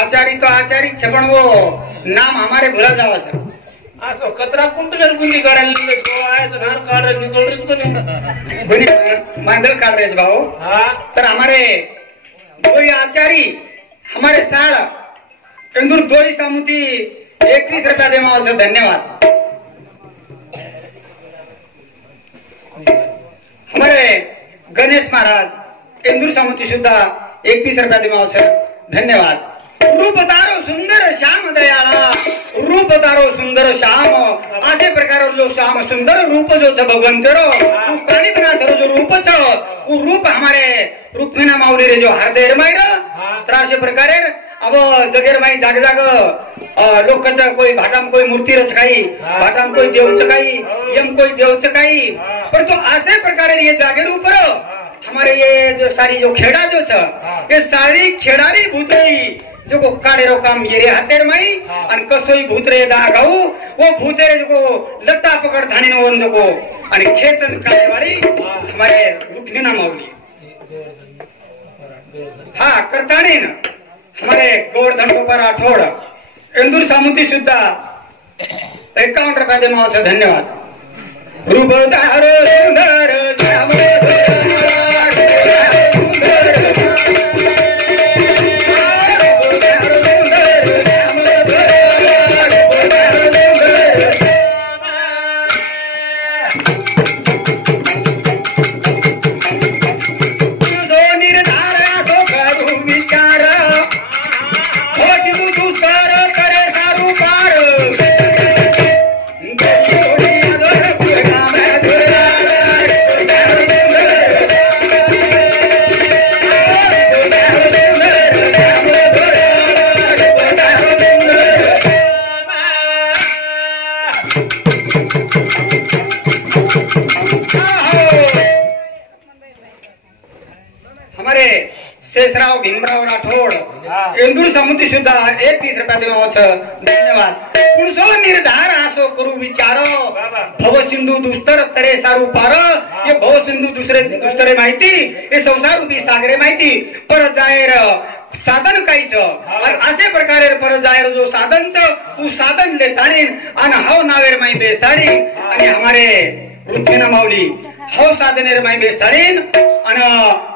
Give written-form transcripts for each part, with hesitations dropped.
आचारी तो आचारी छे पण वो नाम हमारे भूला जावा छे आसो कतरा कुंटल गुंडी करायला तो आहे तो नार काढ निकल रे तो नहीं बनी मांडल काढ रे भाऊ हां तर हमारे कोई आचारी हमारे साल इंदुर दोई सामुती 21 रुपया देवा छे धन्यवाद हमारे गणेश महाराज इंदुर सामुती सुद्धा 21 रुपया देवा छे धन्यवाद रूप तारो सुंदर श्याम दयाळा रूप तारो सुंदर श्याम असे प्रकार जो श्याम सुंदर रूप जो छ भगवंतरो प्राणी बना थरो जो रूप छ वो रूप हमारे रुक्मिणा माऊली रे जो हृदय माई तर असे प्रकारे अब जगेर माई जाग जाग लोकच कोई भाटाम कोई मूर्ति रच काही भाटाम कोई देव छ काही यम कोई देव छ काही पर तो असे प्रकारे ये जागेर ऊपर हमारे ये जो सारी जो खेड़ा जो छ ये सारी खेड़ारी भूतरी जो को काड़े रो काम ये रे हातेर माई अन कसोई भूतरे दा गाऊ वो भूतरे जो को लट्टा पकड़ धानी नो जो को अन खेचन काड़े वाली हमारे रुक्मिणा माऊली हां करताणी न हमारे गोवर्धन गोपाल राठौड़ इंदुर सामुती सुद्धा 51 रुपया दे माव से धन्यवाद रूप तारो सुंदर श्याम शेषराव भीमराव राठोड इंदूर समुद्री सुद्धा 31 रुपया देवाच धन्यवाद. पुढचो निर्धार असो करू विचार भव सिंधू दुस्तर तरे सारू पार. हे भव सिंधू दुसरे माहिती हे संसार रूपी सागरे माहिती पर जायर साधन काहीच असे प्रकारे पर जायर जो साधन उ साधन ले ताणीन आणि हाव नावेर माई बेस्ताडी आणि हमारे पृथ्वीना माऊली हाव साधनेर माई बेस्ताडीन आणि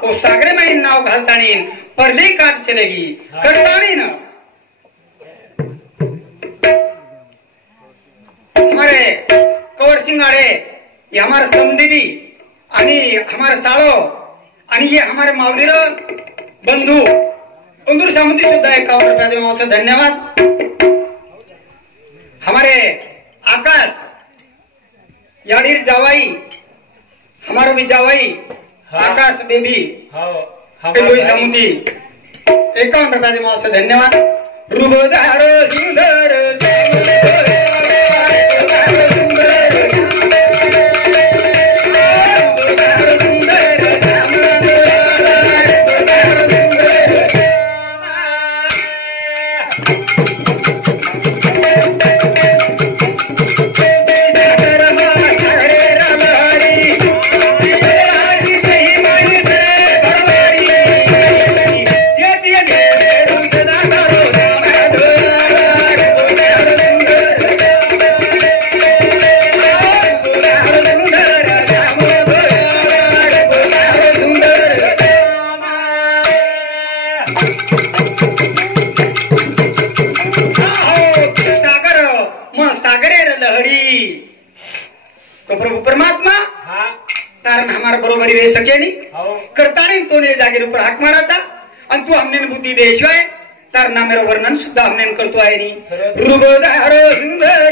ओ सागरे माई नाव घालताणीन परली काट चलेगी करताणीन. हमारे कवर सिंगाड़े ये हमारे समदेवी आणि हमारे साळो आणि ये हमारे माऊलीर बंधू इंदूर समुद्री सुद्धा 51 रुपया देवाच धन्यवाद. हमारे आकाश याडीर जावाई हमारा भी जावाई आकाश बेबी इंदूर समुद्री 51 रुपया देवाच धन्यवाद. रुबदार सुंदर प्रभु परमात्मा कारण हमारा बरोबरी वे सके नहीं करताणी तो ने जागेर ऊपर हाक माराचा आणि तू हमने बुद्धी देशिवाय तार ना मेरो वर्णन सुद्धा हमने करतो आहे नी. रुबदार सुंदर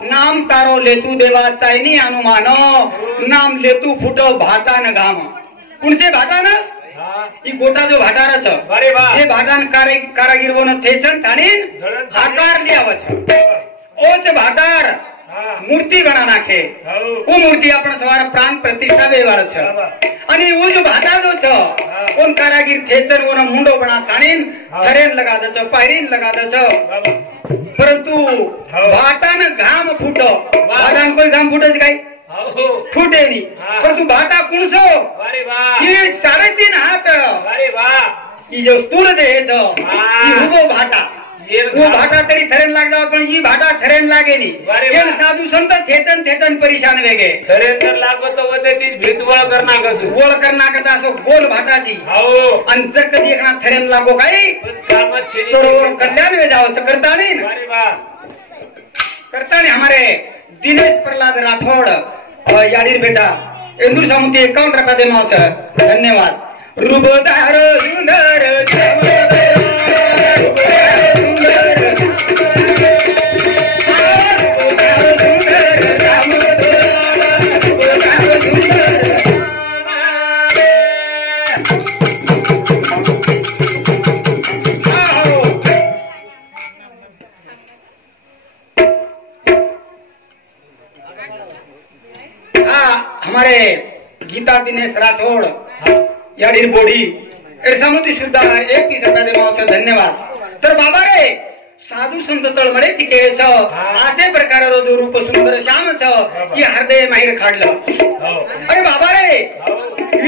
नाम तारो लेतू देवा चायनी अनुमानो नाम लेतू फुटो भाटान घाम. कुणसे भाटान ही गोटा जो भाटारच हे भाटान कारागीर वन थेचन ताणीन आकार लियावच ओच भाटार मूर्ति बना नाखे. वो मूर्ति आपण सवार प्राण प्रतिष्ठा वेवाळ छ आणि वो जो भाटा जो छ कोण कारागीर थेचन वन मुंडो बना ताणीन थरेन लगा दच पायरीन लगा दच परंतु भाटान घाम फुटो भाटान कोई घाम फुटच काय फुटे नहीं परंतु भाटा कुणसो ये 3.5 हात ये जो स्थूल देह छ ये उभो भाटा वो भाटा तरी थरेन लाग जाव पण ई भाटा थरेन लागे नी. एन साधू संत थेचन परेशान वेगे थरेन लागो तो वते तीच भीत वळ करनागच असो गोल भाटाची आणि जर कधी एकना थरेन लागो काय तर कल्याण वे जाव करतानी हमारे दिनेश प्रहलाद राठौड़ याडीर बेटा इंदूर समुद्री 51 रुपया दे माव धन्यवाद. रुबदार सुंदर हमारे गीता दिनेश राठौड़ याडीर बोडी समुद्री सुद्धा 31 रुपया दे माव धन्यवाद. तर बाबा रे साधू संत तळमळे तिके छ असे प्रकार जो रूप सुंदर श्याम छ की हृदय माहिर खाडलं. अरे बाबा रे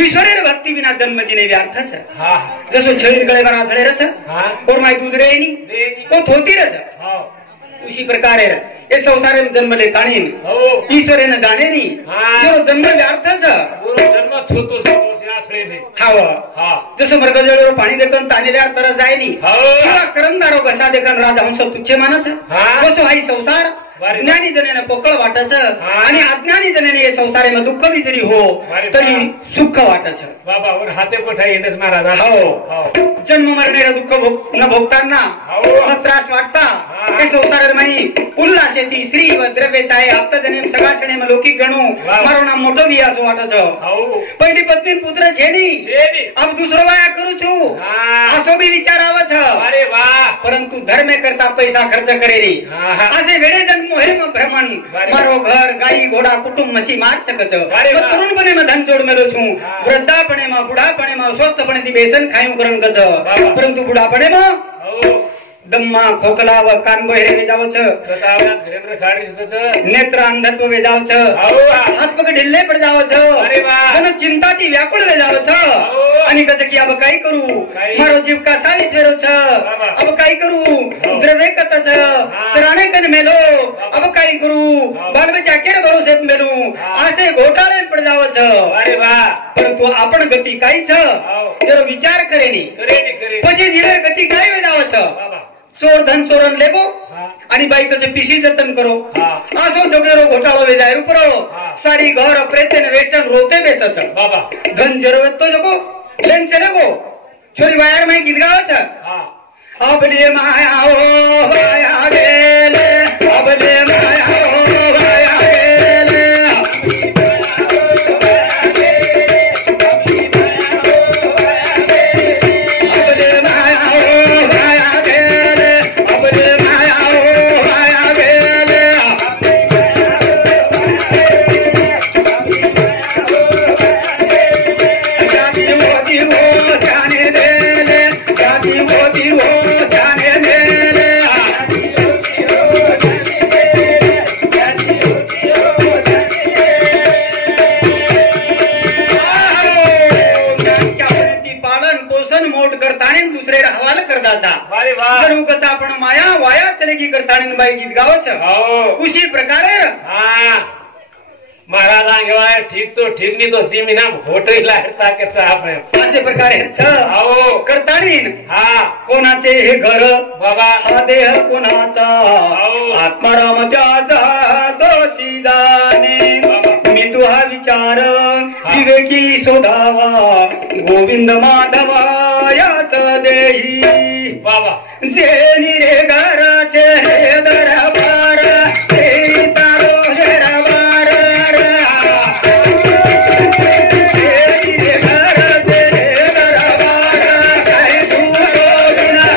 ईश्वरेर भक्ती बिना जन्म जिने व्यर्थ छ. जसो छळीर गळे बरा झळे रच और माई दूध रे नी ओ थोती रच उसी प्रकार ये संसार में जन्म ले ताणीन ईश्वरे न जाणे नी जो जन्म व्यर्थ छ जन्म थोतो हा. जसं मृगजळीवर पाणी देखन तानेल्या तर जायनी हो. किंवा करंदारो घसा देखन राजहंस तुच्छे मानच हा. कसो हाई संसार वारे. ज्ञानी जनेने पोकळ वाटच हा. आणि अज्ञानी जनेने हे संसारेमध्ये दुःख बी जरी हो वारे तरी बा. सुख वाटच बाबा और हाते पठा येणच महाराज हो. जन्म मरणारे दुःख न भोगताना हो. न त्रास वाटता हा. हे संसार माही उल्हास येती श्री व द्रव्य चाहे आप्त जने सगळा सणे लौकिक गणू वा. मारो नाम मोठो बी असं वाटच पहिली पत्नी पुत्र छे नहीं अब दूसरो वाया करू छू हा. असो बी विचार आवच अरे वा. परंतु धर्म करता पैसा खर्च करेरी हा. असे वेडे जन मोहे में भ्रमण वारे. मारो घर गाई घोड़ा कुटुंब मसी मार सकच वारे वा. तरुणपणे में धन जोड़ मेलो छू हा. वृद्धापणे में बुढ़ापणे में स्वस्थपणे ती बेसन खायू करण कच वा. परंतु बुढ़ापणे में हो. दम्मा खोकला व कान बहिरे वेजावच कथावनात घरेंद्र खाडीस कच. नेत्र अंधत्व वेजावच हो. हात पग ढिल्ले पड जावच अरे वा. जन चिंता ती व्याकुळ वेजावच हो. आणि कच की अब काय करू काही. मारो जीव का सावीस वेरो छ बाबा. अब काय करू हो. द्रव्य कतच तराणे कन मेलो अब काय करू हो. बाल बच्चा केर भरोसे मेलू हा. असे घोटाळे पड जावच अरे वा. परंतु आपण गती काहीच हो. जर विचार करेनी करे પછી ધીરે ગતિ કાઈ વેજાવ છો बाबा. ચોર ધન ચોરન લેગો हा. आणि बाईकचे पिशी जतन करो हा. आसो जगेरो घोटाळो वेजाय रुपरो हा. सारी घर प्रेतन वेटन रोते बेसच बाबा. धन जरूरत तो जगो लेन चले गो छोरी वायर में गीत गावच हा. अबले माया ओ माया गेले अबले माया ओ माया गेले अबले माया ओ माया गेले अबले माया ओ माया गेले जाती वो जाने देले जाती वो जाने देले पालन पोषण मोठ करताने दुसरे हवाल करदाचा अरे वा. जर कसा आपण माया वाया चलेगी करताने बाई गीत गावच हो. उसी प्रकारे हा. महाराज आंगेवाय ठीक तो ठीक नहीं तो ती मीना होटला ताके साहब है. असे प्रकारे छ हो. करतानीन हा. कोणाचे हे घर बाबा. हा देह कोणाचा हो. आत्माराम त्याचा तोची जाणे बाबा. मी तू हा विचार विवेकी शोधावा गोविंद माधवा याच देही बाबा. जे निरे घराचे हे दरबार हे तारो दरबार हे निरे घराचे हे दरबार काय दूरो विना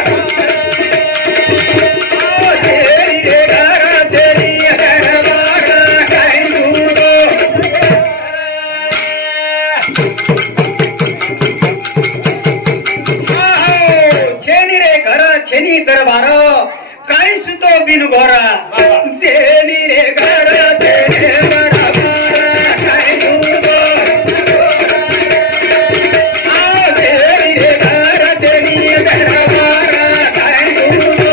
हे निरे घराचे हे दरबार काय दूरो छेनी रे घर छेनी दरबार काय सुतो बिन घोरा छेनी रे घर छेनी दरबार काय सुतो छेनी रे घर छेनी दरबार काय सुतो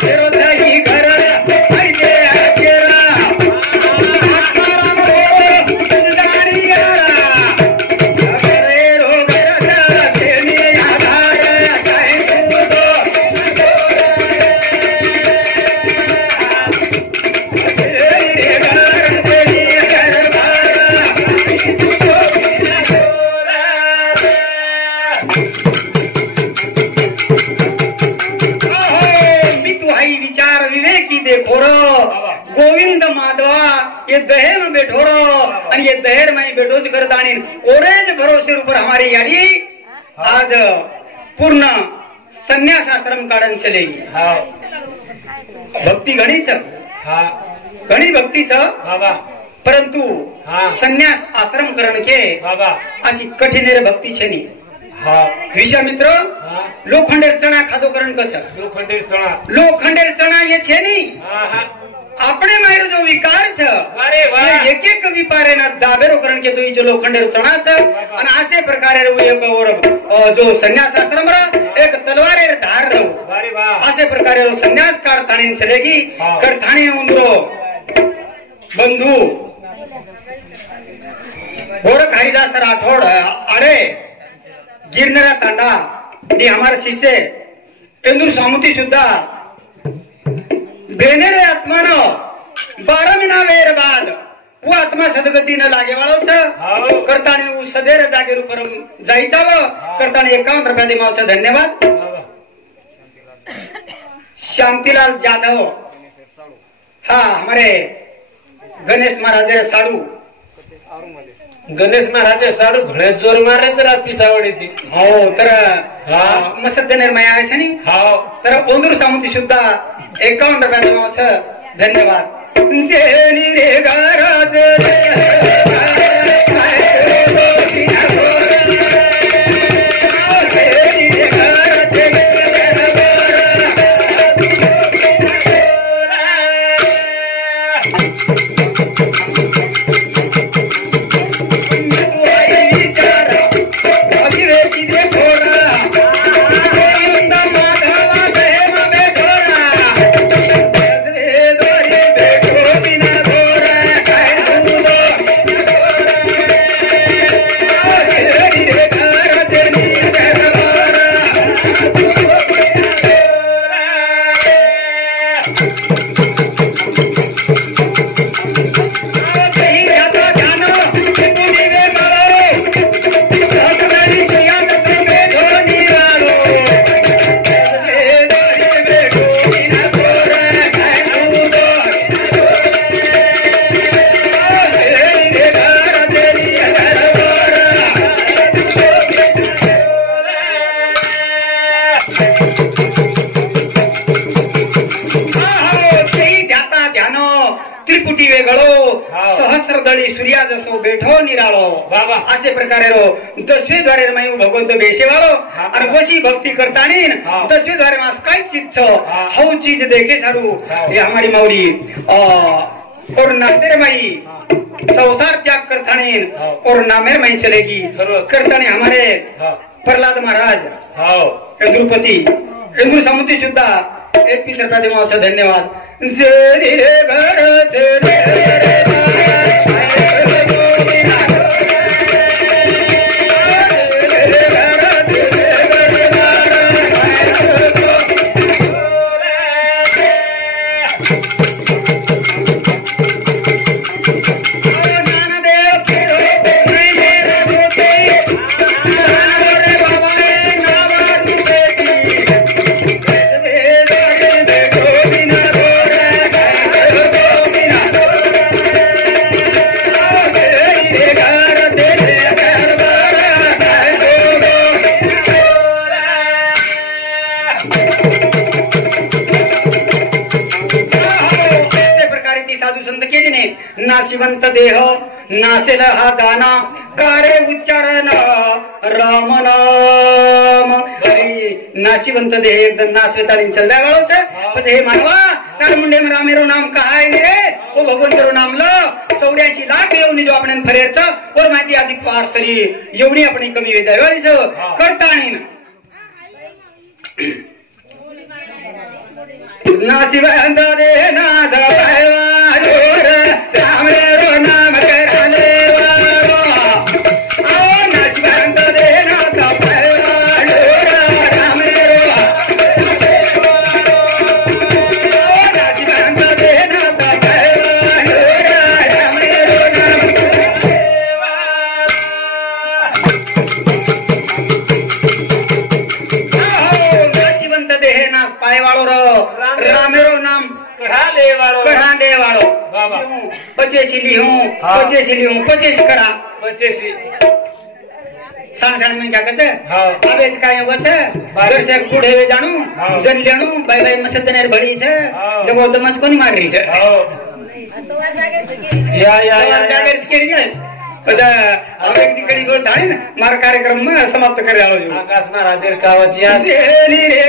तेरो दही घर ऐसे आकेरा मी तू आई विचार विवेकी देखो गोविंद माधवा ये दहेर में बैठो रो और ये दहेर में बैठो कर दानी ओरेज भरोसे ऊपर हमारी यारी आज पूर्ण संन्यास आश्रम काढन चलेगी हा. भक्ती घणी छ हा. घणी भक्ती छ बाबा. परंतु हा. संन्यास आश्रम करण के बाबा. अशी कठीण भक्ती छे नी हा. विश्वामित्र हा. लोखंडेर चणा खाधो करण कछ लोखंडी चणा. लोखंडेर चणा ये छे नी हा. हा. આપણે મારો જો વિકાર છે અરે વાહ. એક એક વિપારે ના દાબેરો કરણ કે તો ઈ જો લોખંડેર ચણા છે અને આસે પ્રકારે રે એક ઓર જો સંન્યાસ આશ્રમ રા એક તલવારે ધાર રહો अरे वाह. आसे प्रकारे रो संन्यास काळ थाणी चलेगी हाँ. कर थाणी उंदरो बंधू गोरख हरिदास राठौड़ अरे गिरनारा तांडा ये हमारे शिष्य इंदुर सामुती सुद्धा बेनेरे आत्मानो 12 महिना वेर बाद वो आत्मा सदगतीनं लागेवाळो करताना उ सदैर जागेरू परम जायचावं करताना 51 रुपया देमावचं धन्यवाद. शांतिलाल जाधव हा हमारे गणेश महाराज साडू गणेश महाराज साडू घणे जोर मारे तर पिसावडी ती हो तर मसद निर्मय आहे नी हो तर ओंदूर सामुती सुद्धा 51 रुपया देमावचं धन्यवाद. जेनी रे घरात बेठो निराळो बाबा असे प्रकारे रो 10वे द्वारे मायू भगवंत बेशेवाळो आणि वशी भक्ती करतानी 10वे द्वारे मास काय चीज हौ चीज देखे सारू ये हमारी माऊली और नातेर माई संसार त्याग करतानी और नामेर माई चलेगी करतानी हमारे प्रहलाद महाराज इंद्रुपति इंद्र सामुती सुद्धा 21 रुपया देवाचं धन्यवाद. जे रे घर रे नाशिवंत देह नासेल हा दाना कारे उच्चारण राम नाम नाशिवंत देह एकदम नाशवेतानी चल जाय वाळो छे પછી हे मानवा तार मुंडे में रामेरो नाम कहाय ने रे ओ भगवंतरो नाम ल 84 लाख येवनी जो आपण फरेरचा और माहिती अधिक पार तरी एवढी आपण कमी वे जाय वाली करताणी नाशिवंत देह नाद राम रो नाम कराले वालो ओ नाशिवंत देह नाद राम रो नाशिवंत देह नाद राम रो नाशिवंत देह नास पाय वालो रो राम रो नाम कढ़ा ले वालो बाबा 85 ली हूं 25 करा 85 साण में क्या कहते आवेज काय होत घर से बूढ़े वे जानू जन लेणू बाय बाय मसदनेर भड़ी छे जब दमच कोनी मार रही छे या जागे के रे बदा आवेज की कड़ी गोल थाने मार कार्यक्रम में समाप्त कर आलो जो आकाश में राजेर कावत या नी रे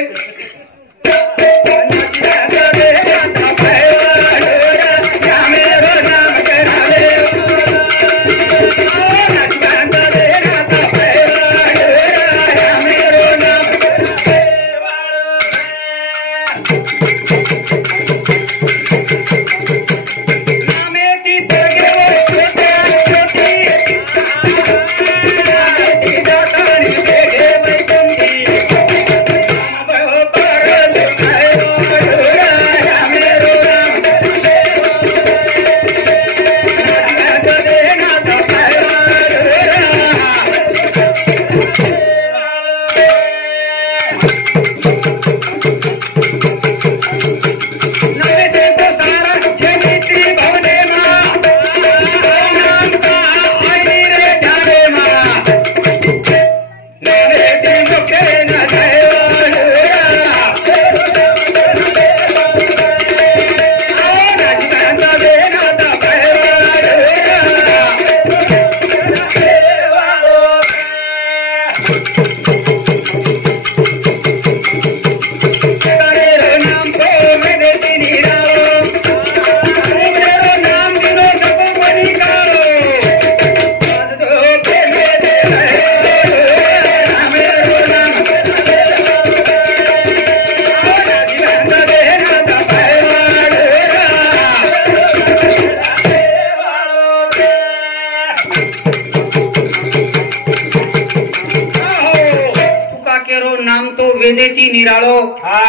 निराळो हा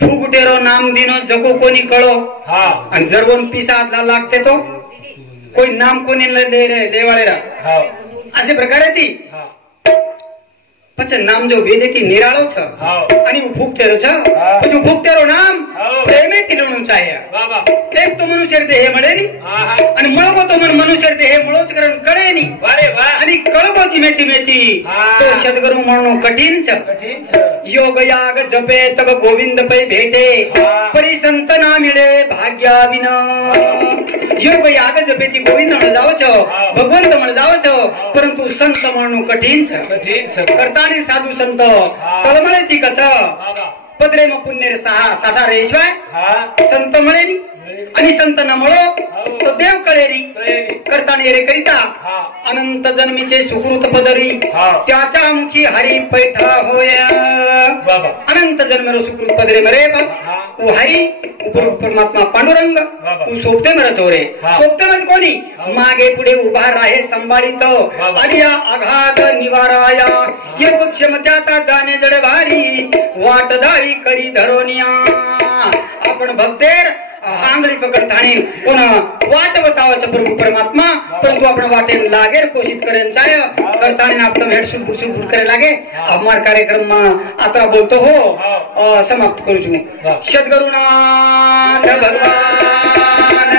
फुगटेरो नाम दिनो जगो कोणी कळो हा आणि जर कोण पिसा लागते तो कोई नाम कोणी दे रे देवाळेला हा असे प्रकारे ती हा પછી નામ જો વેદેથી નિરાળો છે અને ફૂગટેરો છે પછી ફૂગટેરો નામ પ્રેમેથી લેવાનું ચાહે બાબા એક તો મનુષ્ય દેહ મળે ની અને મળગો તો મન મનુષ્ય દેહ મળો જ કરન કળે ની વારે વાહ અને કળગો ધીમેથી મેથી તો સદગુરુ મળનું કઠિન છે યોગ યાગ જપે તબ ગોવિંદ પೈ ભેટે પરી સંત ના મિળે ભાગ્યા વિના યોગ યાગ જપેથી ગોવિંદ મળ જાવ છો ભગવંત મળ જાવ છો પરંતુ સંત મળનું કઠિન છે કરતા साधू संत तळमळे ती कथ पदरे मग पुण्य साठा रेशवाय संत मळे नी आणि संत न मळो तो देव कळेरी करताना रे करिता अनंत जन्मीचे सुकृत पदरी त्याच्या मुखी हरी पैठा होया अनंत जन्मेरो सुकृत पदरे मरे उ हरी परमात्मा पांडुरंग उ सोपते मर चोरे सोपते म्हणजे कोणी मागे पुढे उभा राहे संभाळीत आणि या आघात निवाराया ये क्षमत्याता जाणे जड भारी वाट दावी करी धरोनिया आपण भक्तेर आंगळी पकडताणी कोण वाट बतावाचं प्रभू परमात्मा परंतु आपण वाटेन लागेर कोशिश करेन चाय करताणी आपण हेड सुट करे लागे हमार कार्यक्रम आता बोलतो हो समाप्त करू तुम्ही सद्गुरुनाथ भगवान